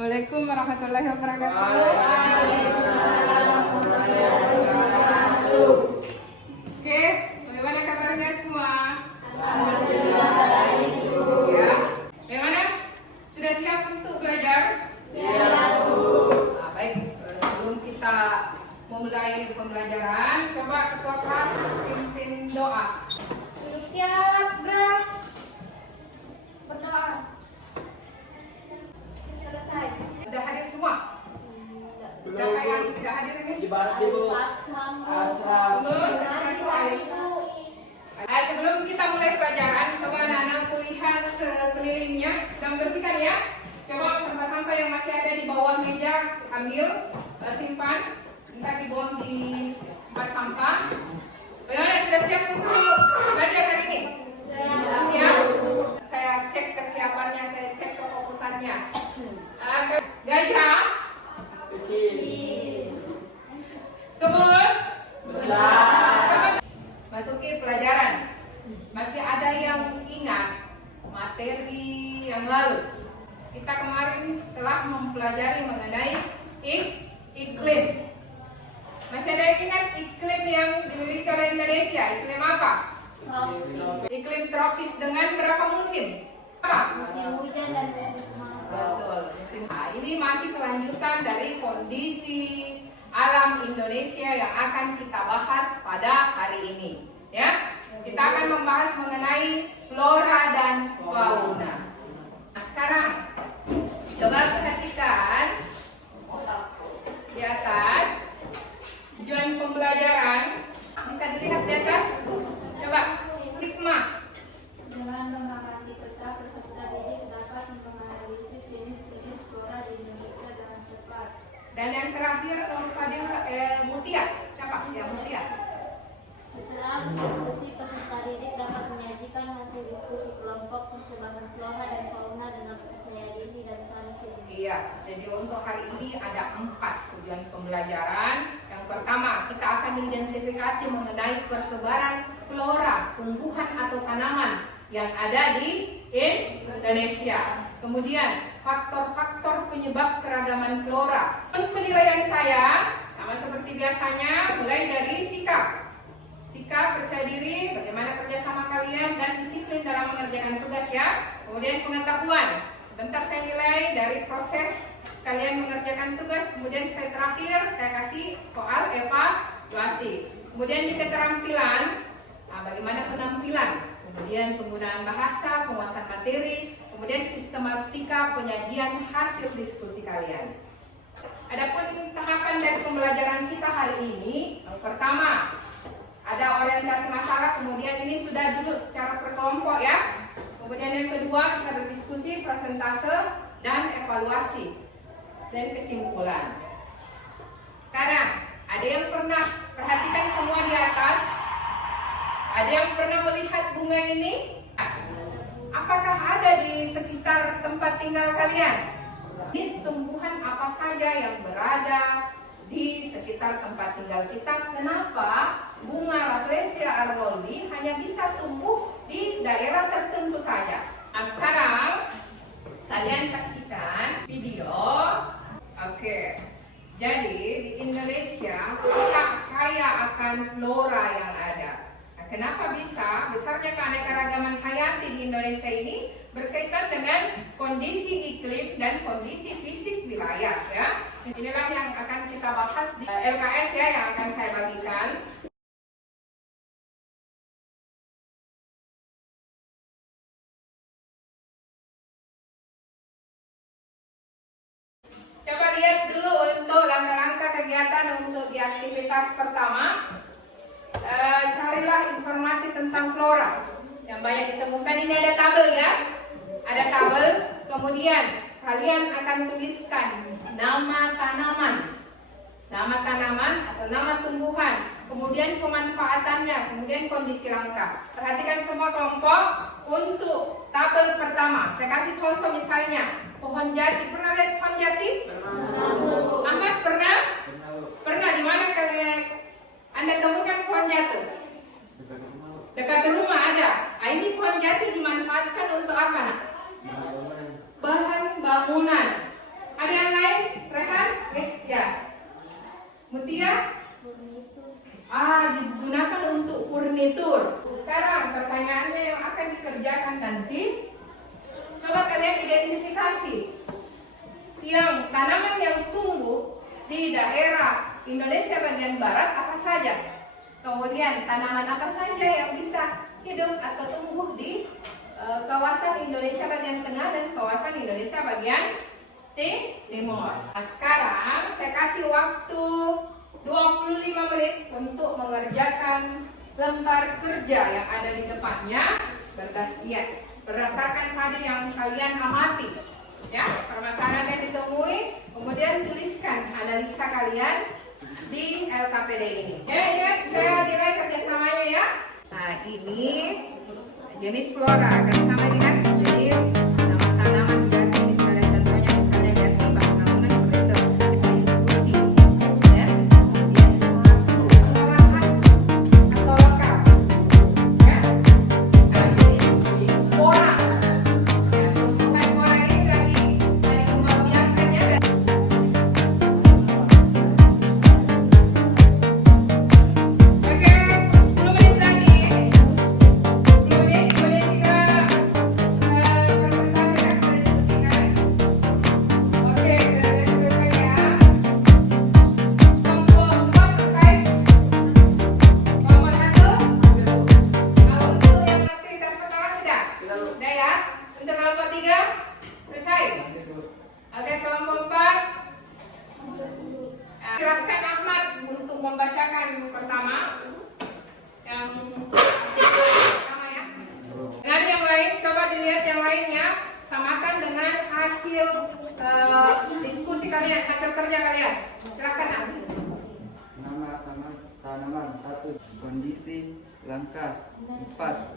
Assalamualaikum warahmatullahi wabarakatuh. Oke, bagaimana kabarnya semua? Alhamdulillah baik, Bu. Ya. Bagaimana? Sudah siap untuk belajar? Siap, Bu. Baik, sebelum kita memulai pembelajaran, coba ketua kelas pimpin doa. Duduk siap, gerak. Berdoa. Selesai. Sudah hadir semua? Siapa yang tidak hadir ini? Ibarat Ibu Asraf. Sebelum kita mulai pelajaran, coba anak-anak lihat sekelilingnya dan bersihkan ya. Coba sampah-sampah yang masih ada di bawah meja ambil, simpan, entah dibuang di tempat sampah. Bagaimana, sudah siap untuk belajar hari ini? Siap. Saya cek kesiapannya, saya cek kefokusannya. Gajah Kecil. semut Besar. masuki pelajaran. Masih ada yang ingat materi yang lalu? Kita kemarin telah mempelajari mengenai iklim. Masih ada yang ingat iklim yang dimiliki oleh Indonesia? Iklim apa? Iklim tropis dengan berapa musim? Apa? Musim hujan dan musim kemarau. Betul. Ini masih kelanjutan dari kondisi alam Indonesia yang akan kita bahas pada hari ini. Ya, kita akan membahas mengenai flora dan fauna. Nah, sekarang coba perhatikan di atas tujuan pembelajaran. Bisa dilihat di atas. Coba hikmah. Dengan mengamati peta peserta didik dapat menganalisis jenis-jenis flora di Indonesia dengan cepat. Dan yang terakhir Fadil Mutia. Siapa? Ya, Mutia. Setelah berdiskusi, peserta didik dapat menyajikan hasil diskusi kelompok persebaran flora dan fauna dengan percaya diri dan saling kritik. Iya, jadi untuk hari ini ada 4 tujuan pembelajaran. Yang pertama, kita akan identifikasi mengenai persebaran flora, tumbuhan atau tanaman yang ada di Indonesia. Kemudian, faktor-faktor penyebab keragaman flora. Penilaian saya, sama seperti biasanya, mulai dari sikap, percaya diri, bagaimana kerjasama kalian, dan disiplin dalam mengerjakan tugas ya. Kemudian pengetahuan, sebentar saya nilai dari proses kalian mengerjakan tugas. Kemudian saya terakhir, saya kasih soal evaluasi. Kemudian di keterampilan, bagaimana penampilan, kemudian penggunaan bahasa, penguasaan materi, kemudian sistematika penyajian hasil diskusi kalian. Adapun tahapan dari pembelajaran kita hari ini, yang pertama ada orientasi masalah, kemudian ini sudah duduk secara berkelompok ya. Kemudian yang kedua kita berdiskusi, presentase, dan evaluasi dan kesimpulan. Sekarang ada yang pernah perhatikan semua di atas? Ada yang pernah melihat bunga ini? Apakah ada di sekitar tempat tinggal kalian? Jenis tumbuhan apa saja yang berada di sekitar tempat tinggal kita? Kenapa bunga Rafflesia arnoldi hanya bisa tumbuh di daerah tertentu saja? Nah, sekarang kalian saksikan video. Oke. Jadi di Indonesia kita kaya akan flora yang ada. Nah, kenapa bisa? Besarnya keanekaragaman hayati di Indonesia ini berkaitan dengan kondisi iklim dan kondisi fisik wilayah ya. Inilah yang akan kita bahas di LKS ya, yang akan saya bagikan. Coba lihat dulu untuk langkah-langkah kegiatan untuk di aktivitas pertama. Carilah informasi tentang flora yang banyak ditemukan. Ini ada tabel ya, ada tabel. Kemudian kalian akan tuliskan nama tanaman atau nama tumbuhan, kemudian pemanfaatannya, kemudian kondisi langka. Perhatikan semua kelompok. Untuk tabel pertama, saya kasih contoh misalnya pohon jati. Pernah lihat pohon jati? Ahmad pernah? Pernah. Di mana kalian Anda temukan pohon jati? Dekat rumah ada. Ini pohon jati dimanfaatkan untuk apa nak? Bahan bangunan. Ada furnitur. Sekarang pertanyaannya yang akan dikerjakan nanti, coba kalian identifikasi yang tanaman yang tumbuh di daerah Indonesia bagian barat apa saja. Kemudian tanaman apa saja yang bisa hidup atau tumbuh di kawasan Indonesia bagian tengah dan kawasan Indonesia bagian timur. Nah, sekarang saya kasih waktu 25 menit untuk mengerjakan lembar kerja yang ada di depannya berdasarkan tadi yang kalian amati. Ya, permasalahan yang ditemui, kemudian tuliskan analisa kalian di LKPD ini. Ya, saya nilai kerjasamanya ya. Nah, ini jenis flora kerjasama dengan jenis tanaman dan jenis pada contohnya misalnya jati bangunan seperti itu kita ikuti. Ya, kemudian suatu flora khas atau lokal. Ya, nah, jadi orang. Ya, tumbuhan orang ini lagi kembangbiakannya. Oke, 10 menit lagi. 10 menit, kemudian kita presentasikan, kita diskusikan. Oke, kita selesai ya. Kelompok 2 selesai. Kelompok 1. Nah, untuk yang aktivitas pertama sudah? Sudah ya. Untuk kelompok 3 selesai. Oke, kelompok 4. Silakan Ahmad untuk membacakan pertama yang pertama ya. Dengan yang lain, coba dilihat yang lainnya, samakan dengan hasil diskusi kalian, hasil kerja kalian. Silakan Ahmad. Nama tanaman 1. Kondisi langka 4.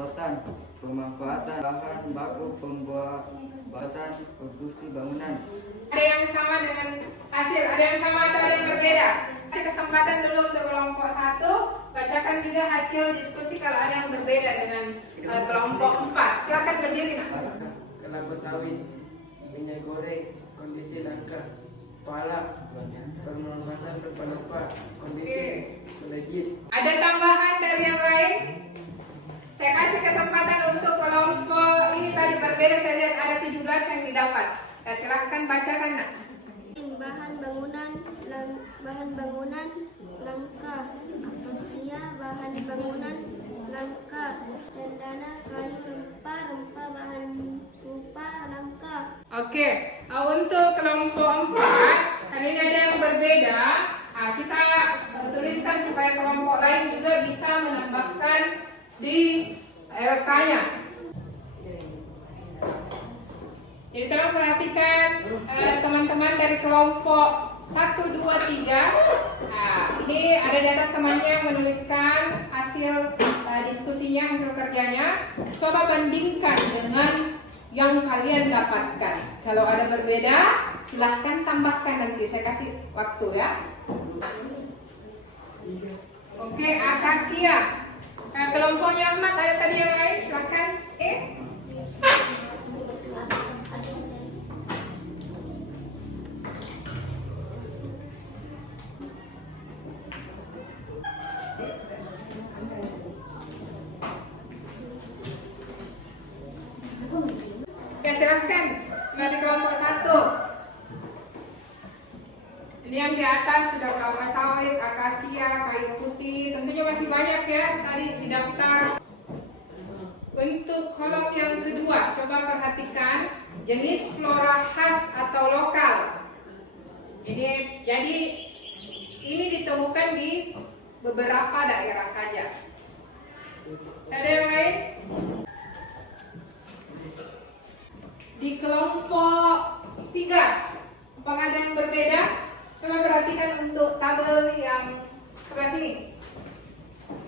Rotan pemanfaatan bahan baku pembuatan konstruksi bangunan. Ada yang sama dengan hasil, ada yang sama atau ada yang berbeda? Kasih kesempatan dulu untuk kelompok 1, bacakan juga hasil diskusi kalau ada yang berbeda dengan kelompok 4. Silakan berdiri Mas. Kelapa sawit, minyak goreng, kondisi langka, pala, pemanfaatan pelupa, kondisi melejit. Ada tambahan dari yang lain? Saya kasih kesempatan untuk kelompok ini tadi berbeda, saya lihat ada 17 yang didapat. Nah, silahkan bacakan nak. Bahan bangunan langka, akasia bahan bangunan langka, cendana kayu rempah bahan rupa langka. Oke, untuk kelompok 4, karena ini ada yang berbeda, kita tuliskan supaya kelompok lain juga bisa menambahkan di LK-nya. Jadi tolong perhatikan teman-teman dari kelompok 1, 2, 3. Nah, ini ada di atas temannya yang menuliskan hasil diskusinya, hasil kerjanya. Coba bandingkan dengan yang kalian dapatkan. Kalau ada berbeda, silahkan tambahkan nanti. Saya kasih waktu ya. Oke, akasia. Kelompoknya Ahmad, ada tadi yang lain, silahkan. Oke, silahkan. Dari kelompok 1. Ini yang di atas sudah kelapa sawit, akasia, kayu putih. Tentunya masih banyak ya tadi di daftar. Untuk kolom yang kedua, coba perhatikan jenis flora khas atau lokal. Jadi ini ditemukan di beberapa daerah saja. Ada yang lain? Di kelompok 3, apakah ada yang berbeda? Coba perhatikan untuk tabel yang sebelah sini.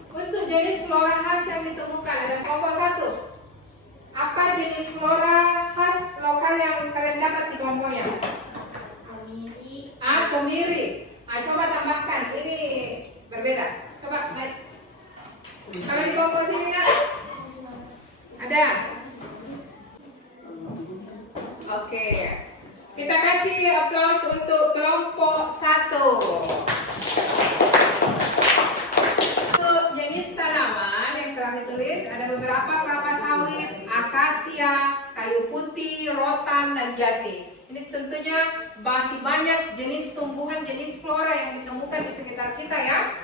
Untuk jenis flora khas yang ditemukan, ada kelompok 1. Apa jenis flora khas lokal yang kalian dapat di kelompoknya? Kemiri. Kemiri. Coba tambahkan, ini berbeda. Coba naik. Kalau di kelompok sini ya? Ada. Oke. Kita kasih aplaus untuk kelompok 1. Untuk jenis tanam. beberapa kelapa sawit, akasia, kayu putih, rotan, dan jati. Ini tentunya masih banyak jenis tumbuhan, jenis flora yang ditemukan di sekitar kita ya.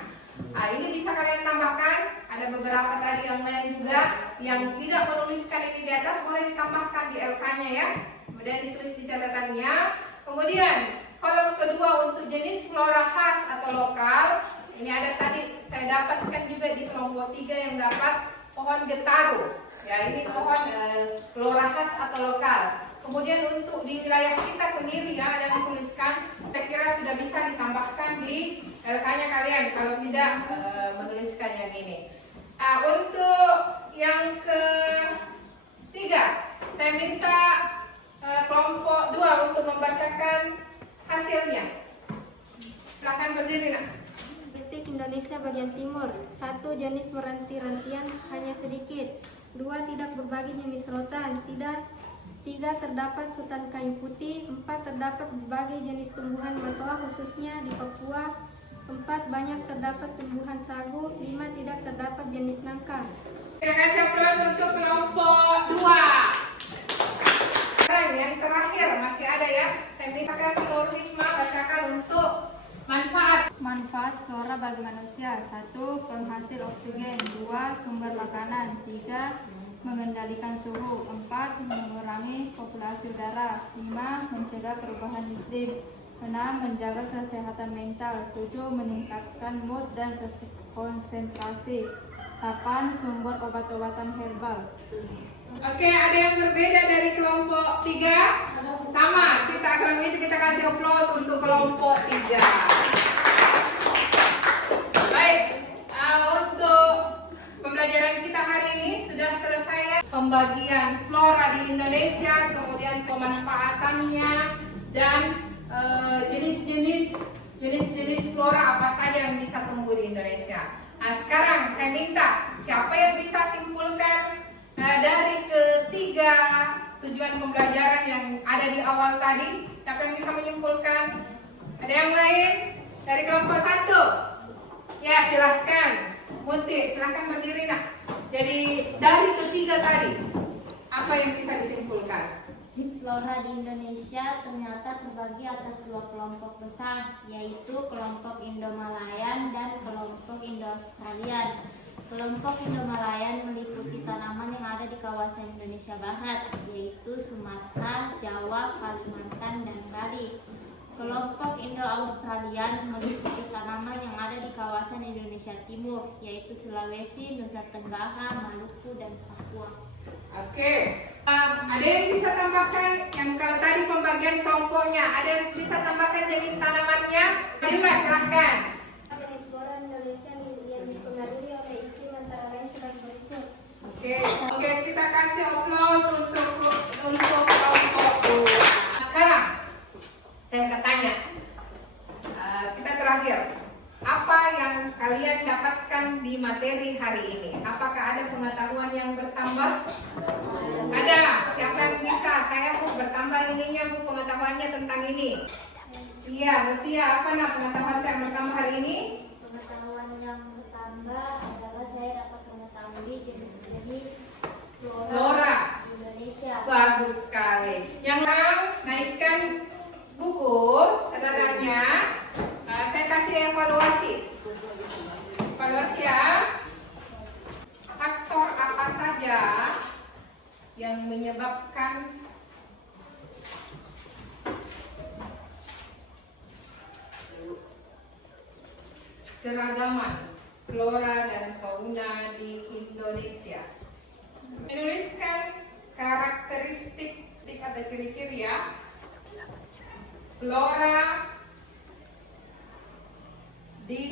Nah, ini bisa kalian tambahkan. Ada beberapa tadi yang lain juga yang tidak menuliskan ini di atas, boleh ditambahkan di LK-nya ya. Kemudian ditulis di catatannya. Kemudian kolom kedua untuk jenis flora khas atau lokal. Ini ada tadi saya dapatkan juga di kelompok 3 yang dapat pohon getaro. Ya, ini pohon flora khas atau lokal. Kemudian untuk di wilayah kita sendiri ya, ada yang tuliskan, saya kira sudah bisa ditambahkan di LK-nya kalian kalau tidak menuliskan yang ini. Untuk yang ketiga, saya minta kelompok 2 untuk membacakan hasilnya. Silakan berdiri nak. Statistik Indonesia bagian timur. 1. Jenis meranti-rantian hanya sedikit. 2. Tidak berbagi jenis rotan. 3. Terdapat hutan kayu putih. 4. Terdapat berbagai jenis tumbuhan matoa khususnya di Papua. 4. Banyak terdapat tumbuhan sagu. 5. Tidak terdapat jenis nangka. Terima kasih aplaus untuk kelompok 2. Sekarang yang terakhir masih ada ya. Saya mintakan Nur Hikmah bacakan untuk manfaat. Manfaat flora bagi manusia. 1. Penghasil oksigen. 2. Sumber makanan. 3. Mengendalikan suhu. 4. Mengurangi populasi udara. 5. Mencegah perubahan iklim. 6. Menjaga kesehatan mental. 7. Meningkatkan mood dan konsentrasi. 8. Sumber obat-obatan herbal. Oke, ada yang berbeda dari kelompok 3? Sama, kita akan itu kita kasih aplaus untuk kelompok 3. Baik, untuk pembelajaran kita hari ini sudah selesai ya. Pembagian flora di Indonesia, kemudian pemanfaatannya dan jenis-jenis flora apa saja yang bisa tumbuh di Indonesia. Nah, sekarang saya minta siapa yang bisa simpulkan dari ketiga tujuan pembelajaran yang ada di awal tadi, siapa yang bisa menyimpulkan? Ada yang lain? Dari kelompok 1? Ya, silahkan. Munti, silahkan berdiri nak. Jadi dari ketiga tadi, apa yang bisa disimpulkan? Flora di Indonesia ternyata terbagi atas 2 kelompok besar, yaitu kelompok Indo-Malayan dan kelompok Indo-Australian. Kelompok Indo-Malayan meliputi tanaman yang ada di kawasan Indonesia Barat, yaitu Sumatera, Jawa, Kalimantan, dan Bali. Kelompok Indo-Australian meliputi tanaman yang ada di kawasan Indonesia Timur, yaitu Sulawesi, Nusa Tenggara, Maluku, dan Papua. Oke, ada yang bisa tambahkan yang kalau tadi pembagian kelompoknya, ada yang bisa tambahkan jenis tanamannya? Bila silahkan. Jenis flora Indonesia yang dipengaruhi oleh iklim antara lain sebagai berikut. Oke, kita kasih aplaus untuk kelompok 2. Sekarang saya akan tanya, kita terakhir, apa yang kalian dapatkan di materi hari ini? Apakah ada pengetahuan yang bertambah? Ada. Siapa yang bisa? Saya Bu bertambah ininya Bu pengetahuannya tentang ini. Iya, Mutia, apa nak pengetahuan yang bertambah hari ini? Pengetahuan yang bertambah adalah saya dapat mengetahui jenis-jenis Flora Indonesia. Bagus sekali. Yang naikkan buku catatannya. Saya kasih evaluasi. Evaluasi ya. Faktor apa saja yang menyebabkan keragaman flora dan fauna di Indonesia? Menuliskan karakteristik atau ciri-ciri ya. Flora di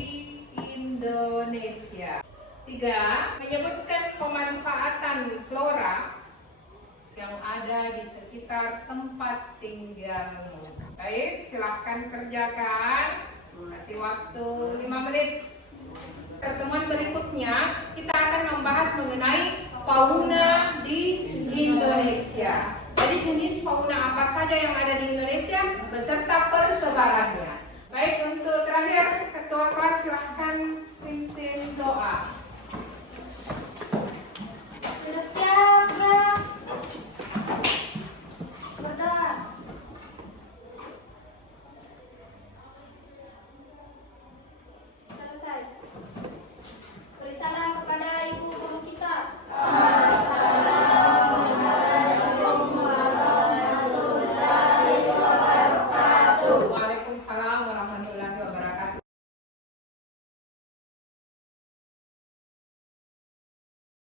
Indonesia. 3. Menyebutkan pemanfaatan flora yang ada di sekitar tempat tinggalmu. Baik, silahkan kerjakan. Kasih waktu 5 menit. Pertemuan berikutnya kita akan membahas mengenai fauna di Indonesia. Jadi jenis fauna apa saja yang ada di Indonesia beserta persebarannya. Baik, untuk